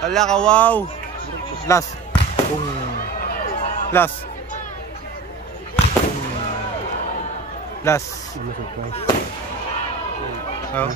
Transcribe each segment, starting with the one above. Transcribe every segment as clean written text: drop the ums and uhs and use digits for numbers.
Ala ka, wow. Last. Last. Last. Oh.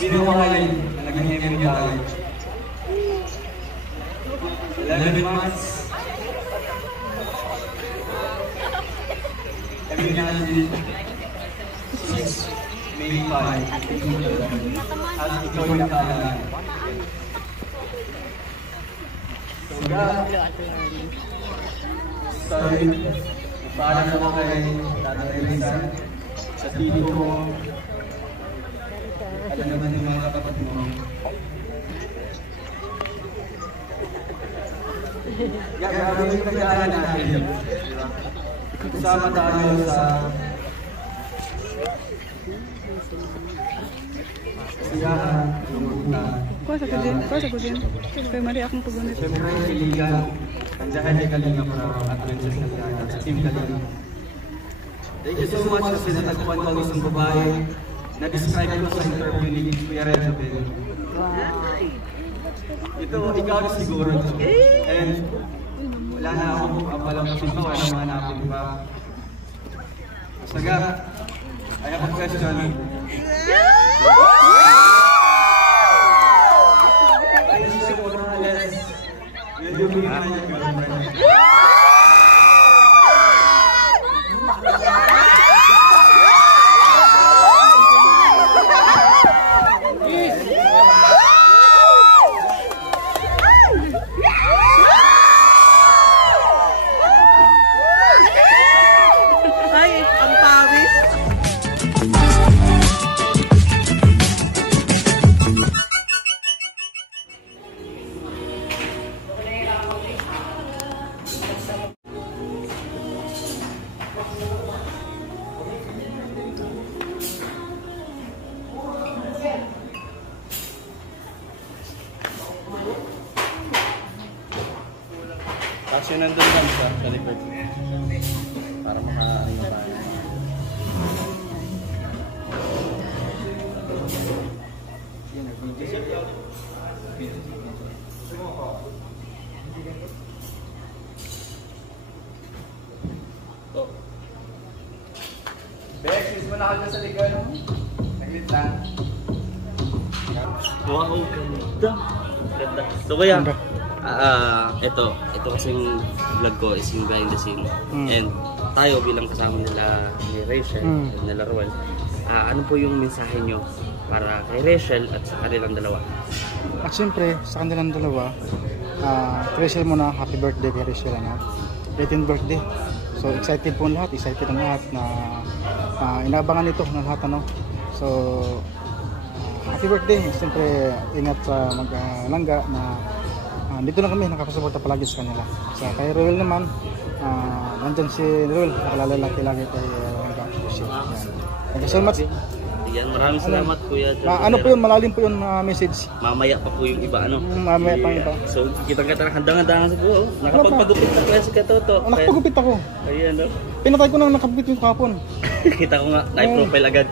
Sino pangalan na naging MMU College? 11 months. Every night, 6 May 5. At ikaw yung nakalaan. So, sorry, para naman kay Tatay Rizal sa tito ko. Alam naman yung mga kapatid mo. Grabe yung nagdaan natin. Kasama tayo sa siyahan ng magpunta. Kuha sa kudin. Kaya mali akong pagunit. Siyempre, kiligan. Kandahan ni Kalinga para at Princess Nagdaan sa Team Kalinga. Thank you so much kasi natagpuan ko ang isang babae na-describe ko sa interview ni Kuya Redjabel. Ito, ikaw na siguro. And wala na akong palamusin pa, wala naman natin pa. Saga, I have a question. Ay, si Morales. Will you be my girlfriend? Kasi nandun lang sa likod. Para makaano tayo. Bex, is mo na ka sa likod. Naglit lang. Wow, ganda. Ganda. So kaya, ito kasing vlog ko is yung behind the scene. And tayo bilang kasama nila ni Rachel at nila Roel, ano po yung mensahe nyo para kay Rachel at sa kanilang dalawa? At siyempre, sa kanilang dalawa, Rachel muna, happy birthday kay Rachel, 18th birthday. So excited po lahat, excited ang lahat na inaabangan ito ng lahat, So happy birthday. Siyempre, ingat sa maglangga na dito lang kami, nakakasuporta palagi sa kanila. Sa kay Roel naman, nandyan si Roel, nakalalaki lagi kay Langga. Thank you so much. Yan, maraming salamat Kuya John. Ano po yun, malalim po yun message. Mamaya pa po yung iba, Mamaya pa yung iba. So, kitang-kita na handang-handangan sa buo. Nakapagpagupit na kaya si Katoto. Nakapagupit ako. Ayan, Pinatay ko nang nakapagupit yung kapon. Kita ko nga, na-profile agad.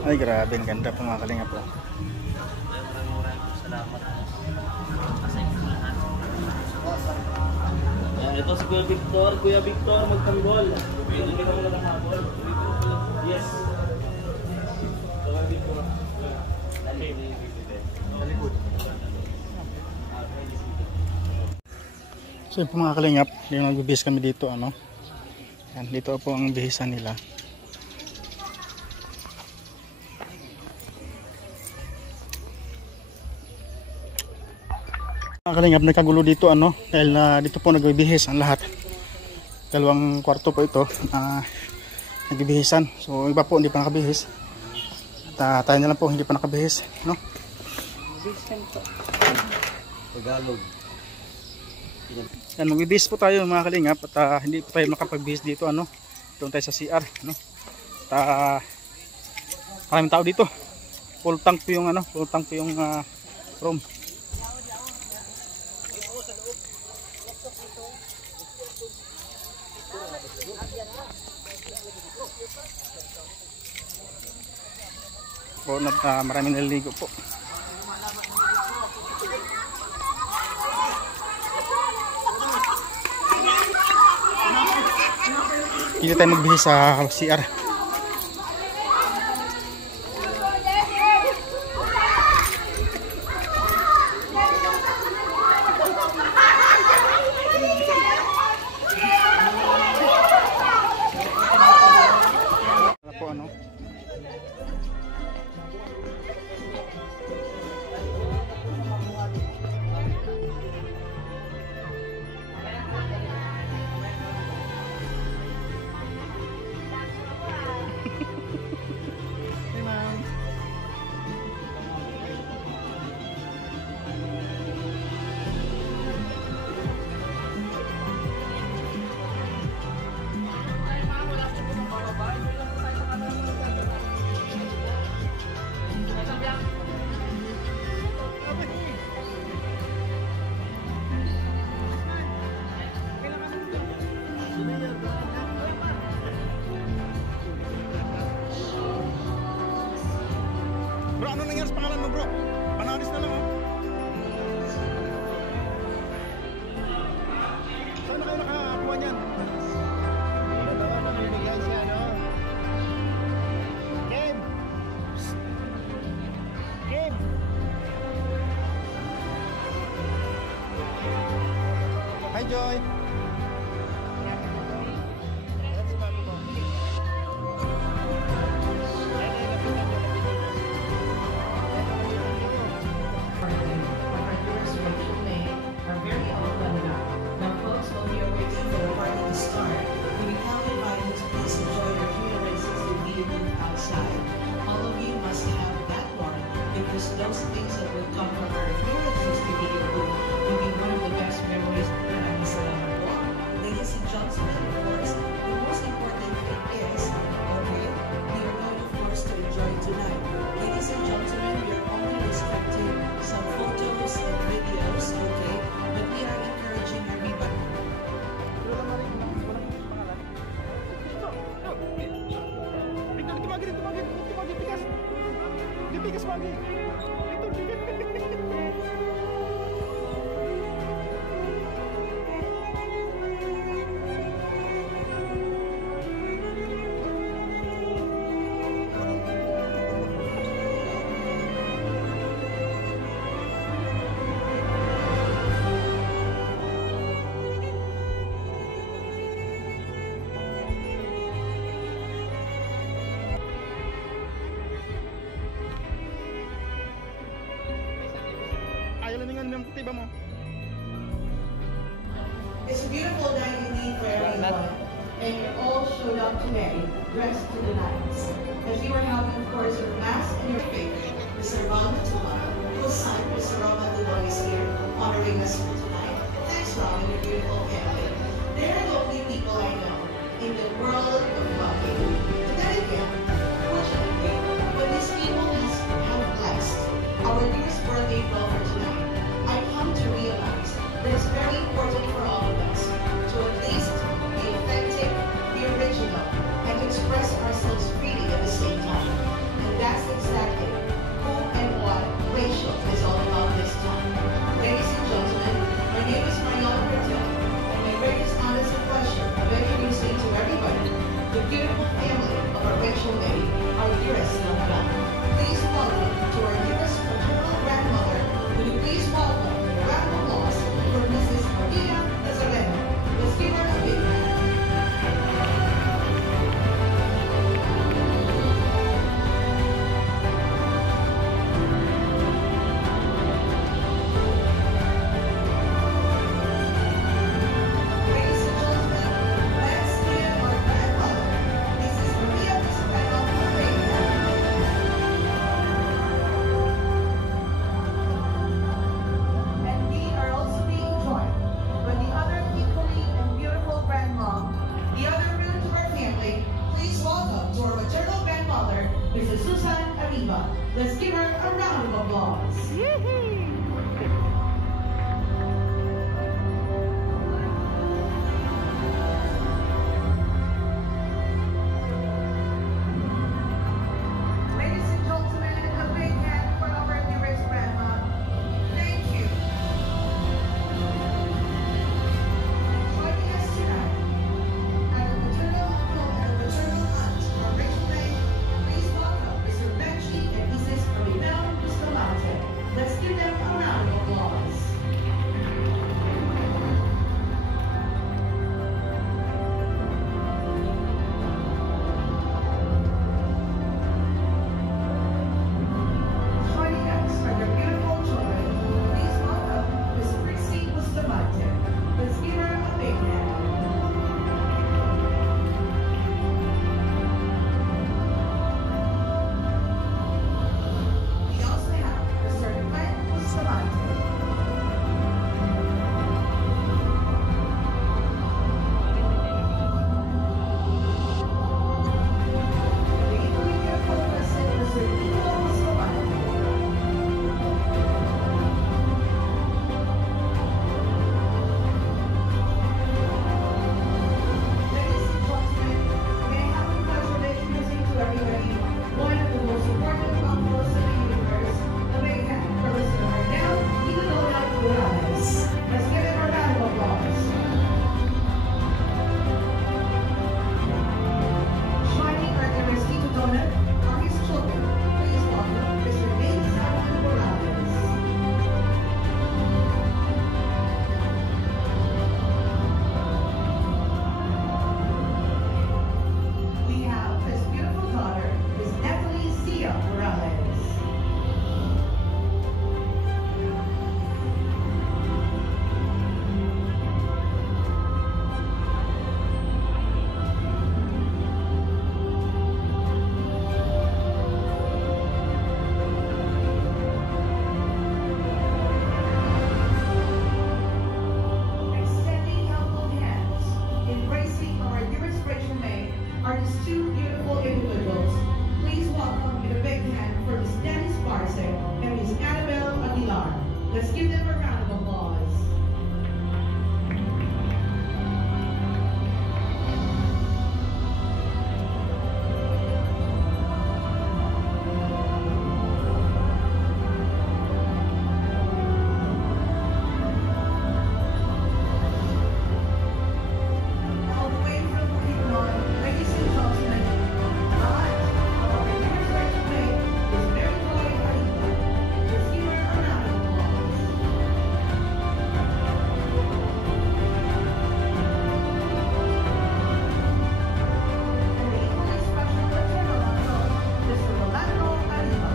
Ay, grabe, ang ganda po mga kalingap po. Maraming salamat. Ito si Kuya Victor. Kuya Victor, magtanggol. Hindi ka mo lang habol. Yes. Kuya Victor. So yun po mga kalingap, yung nagbibihis kami dito, Yan, dito po ang bihisan nila. Mga kalingap, nagkagulo dito, dahil dito po nagbibihis ang lahat. Dalawang kwarto po ito, nagbibihisan. So iba po hindi pa nakabihis. At tayo na lang po hindi pa nakabihis, no? Tagalog. Yan, magbibihis po tayo mga kalingap at hindi po tayo makapagbihis dito, ano? Doon tayo sa CR, no? At maraming tao dito. Full tank po yung ano, full tank po yung room. Po, maraming naliligo po. Dito tayo magbihis sa CR. Po, ano? Bro, ano nangyari sa pangalan mo, bro? Panalis na lang, oh. Saan na kayo nakakuha niyan? Dalawa na nilagay siya, no? Kim! Kim! Hi, Joy! Those things that will come from our experiences to video will be one of the best memories that I'm salamat po. Ladies and gentlemen, of course, the most important thing is, okay, we are going of course to enjoy tonight. Ladies and gentlemen, we are only restricting some photos and videos, okay, but we are encouraging everybody. Pikas pagi. It's a beautiful night indeed for everyone, and you all showed up today, dressed to the nines. As you are having, of course, your mass and your favorite, Mr. Ron Matula, whose son, Mr. Roma Matula, is here honoring us tonight. Thanks, Ron, and your beautiful family. They are the only people I know in the world of walking. And then again, fortunately, when these people have blessed our dearest birthday bell for tonight, I come to realize that it's very important for all of us to at least be authentic, be original, and express ourselves freely at the same time. And that's exactly Ladies and gentlemen, a big hand for our dearest grandma. Thank you. Joining us tonight, at the maternal uncle and the maternal aunt of Rachel May, please welcome Mr. Benji and Mrs. Rinel Bustamante. Let's give them a round of applause. Joining us are their beautiful children. Please welcome Miss Christy Bustamante. Let's give her a big hand. We also have Mr. Glenn Bustamante. The equally beautiful President, Mr. Nico Bustamante. Ladies and gentlemen, may I have the pleasure of introducing to everybody one of the most important couples in the universe, a big hand for Mr. Ardell Ilola Morales. Let's give him a round of applause. Joining our dearest Tito Donut are his children. Please welcome Mr. Nate Simon Morales. We have his beautiful daughter, Miss Natalie Zia Morales. Extending helpful hands, embracing our dearest Rachel May, are these two beautiful individuals. Please welcome with a big hand for Miss Dennis Barcek and Miss Annabelle Aguilar. Let's give them a round of applause. All the way from Bukidnon, ladies and gentlemen, our dearest Rachel May is Mary Joy Arita. Let's give her a round of applause. And the equally special maternal uncle, Mr. Rolando Arriba.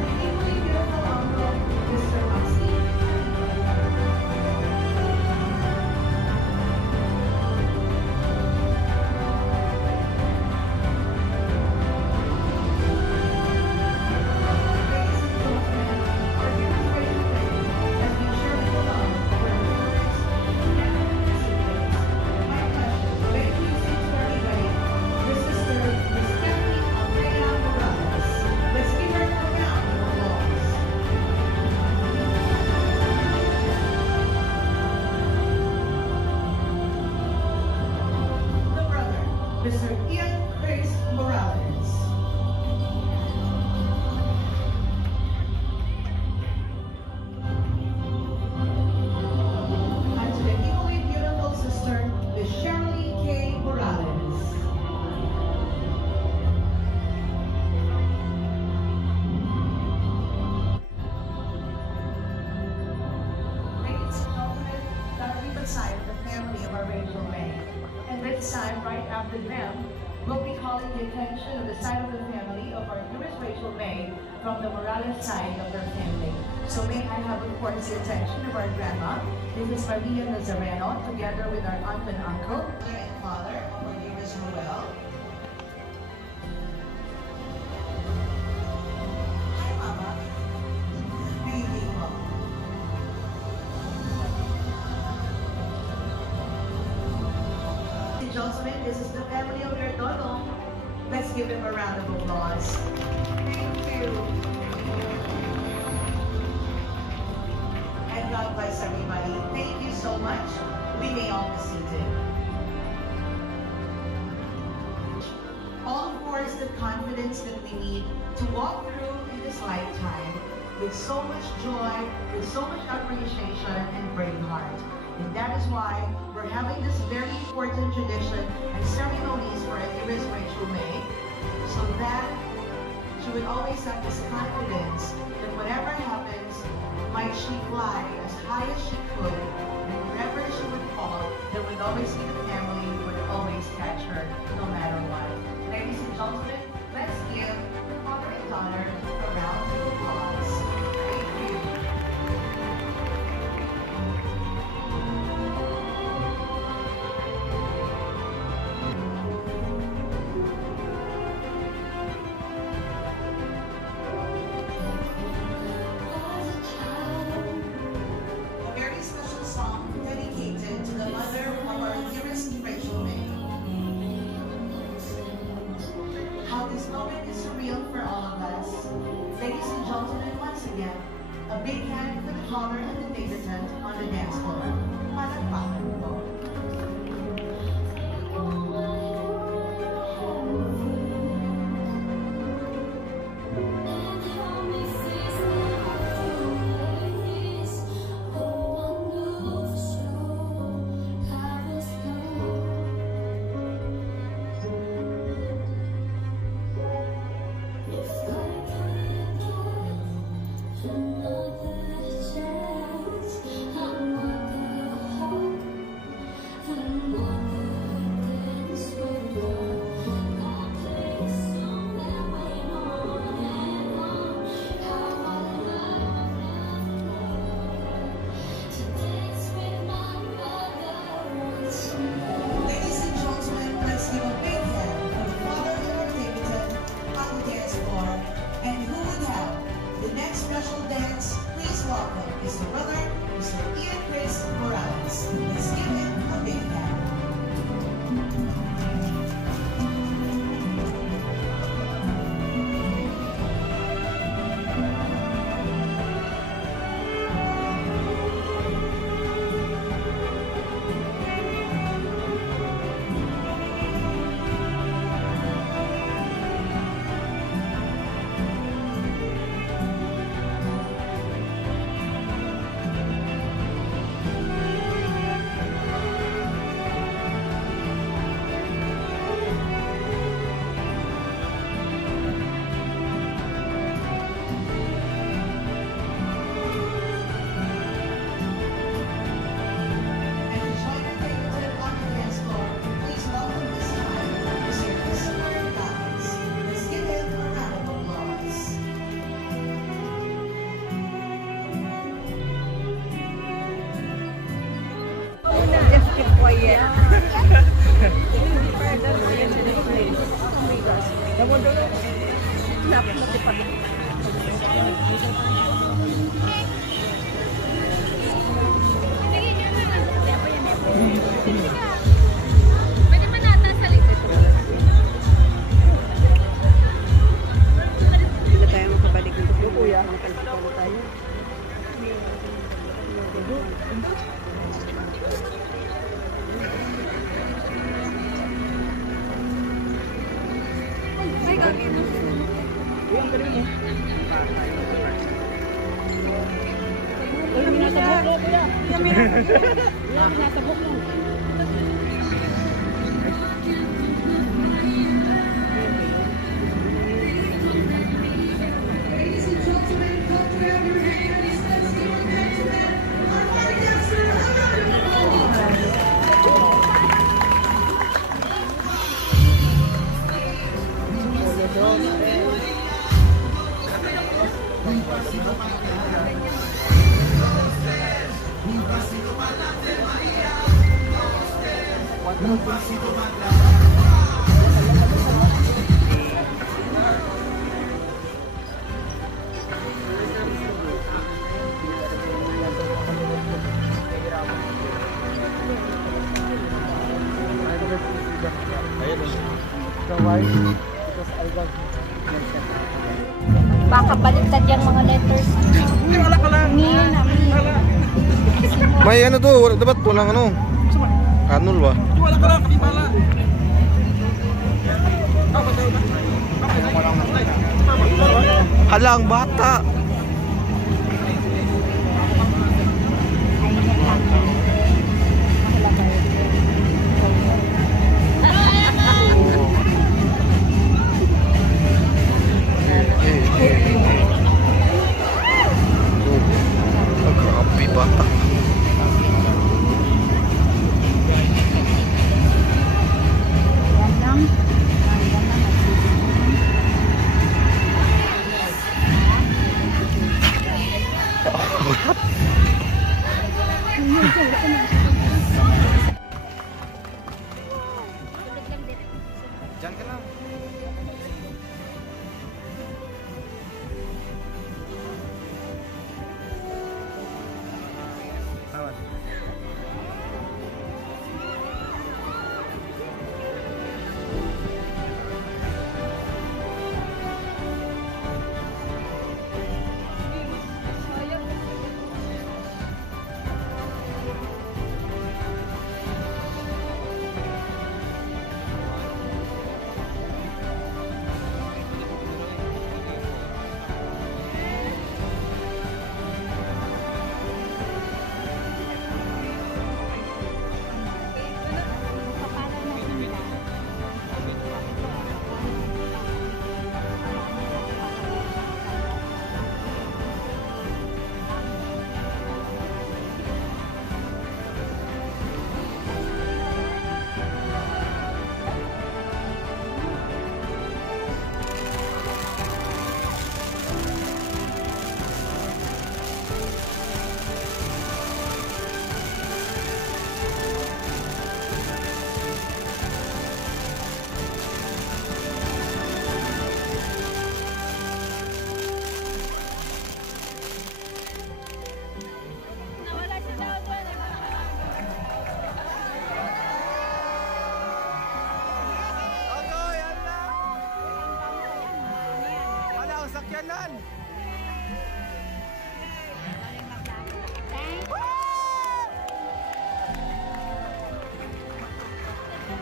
The equally beautiful uncle, Mr. Maxine Arriba. Ladies and gentlemen, our dearest Rachel May has been sharing the love of her viewers, family, and siblings. My pleasure to introduce you to everybody, your sister, Miss Stephanie Andrea Morales. Let's give her a round of applause. The brother, Mr. Ian Chris Morales. And to the equally beautiful sister, Miss Shirley K. Morales. Ladies and gentlemen, the Arriba side of the family of our Rachel May. And this time, right after them, we'll be calling the attention of the side of the family of our dearest Rachel May from the Morales side of her family. So may I have, of course, the attention of our grandma, Mrs. Maria Nazareno, together with our aunt and uncle, mother and father, our dearest Noel. Hi, Mama. Good evening, Mom. gentlemen, this is the family of your Dodong. Let's give them a round of applause. Thank you. And God bless everybody. Thank you so much. We may all be seated. All, of course, the confidence that we need to walk through in this lifetime with so much joy, with so much appreciation and brave heart. And that is why we're having this very important tradition and ceremonies for Miss Rachel May, so that she would always have this confidence that whatever happens, might she fly as high as she could, and wherever she would fall, there would always be the family who would always catch her, no matter what. Ladies and gentlemen, let's give father and daughter a round of applause. Thank you. A very special song dedicated to the mother of our dearest Rachel May. How this moment is surreal for all of us. Ladies and gentlemen, once again, a big hand for the father and the debutant on the dance floor. Palakpakan po. Ladies and gentlemen, let's give a big hand for the father and our debutant on the dance floor. And who would have the next special dance? Please welcome his brother, Mr. Ian Chris Morales. Let's give him a big hand. Hindi tayo makabalik dito po, kuya. Magkalito tayo. Ay, gagawin mo. Uy, ang galing mo. Uy, minasabok mo, kuya. Uy, minasabok mo. Ladies and gentlemen, come grab your hands. Let's give a hand to them. Our party dancer, a round of applause. So why? Because I love Vincent. Baka baliktad yung mga letters. Wala ka lang. May ano to, dapat walang ano. Kanul ba? Wala ka lang, kapibala. Hala, ang bata. Grabe bata. Diyan ka lang. Sakyanan!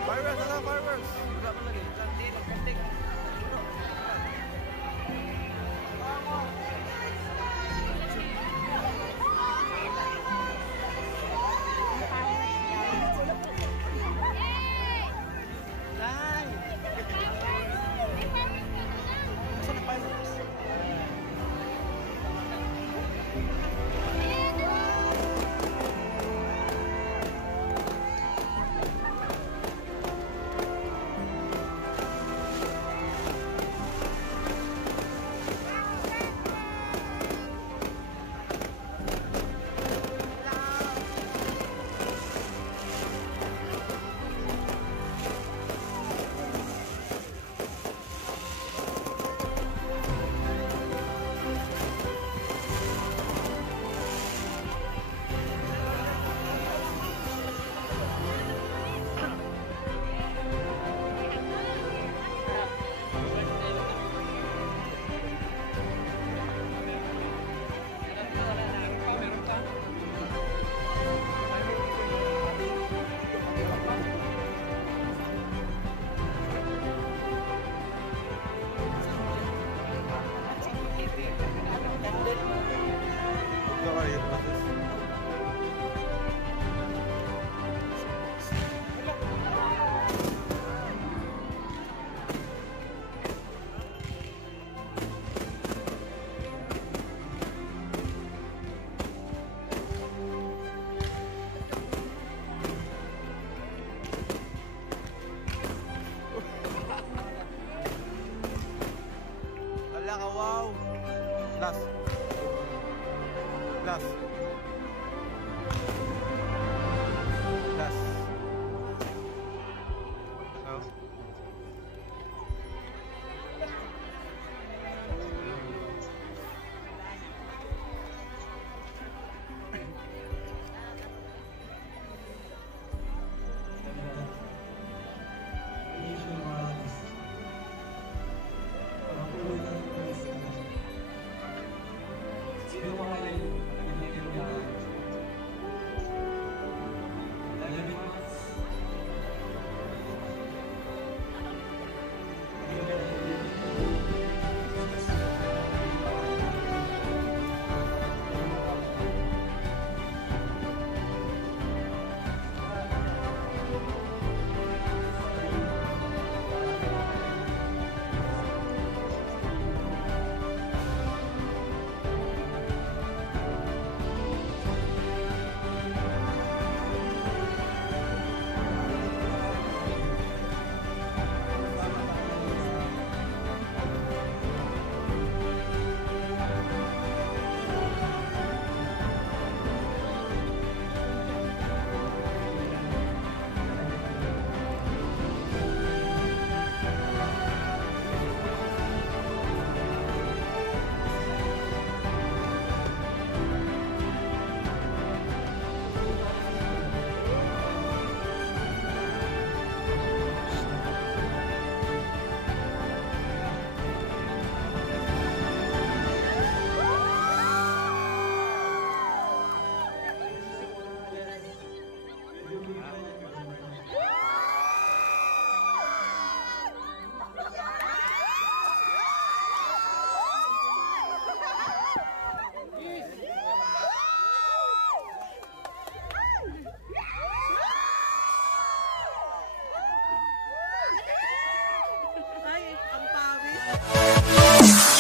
Fireworks! Ano fireworks? Wala pa lagi. Kantik.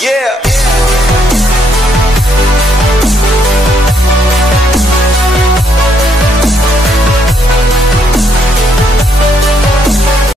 Yeah.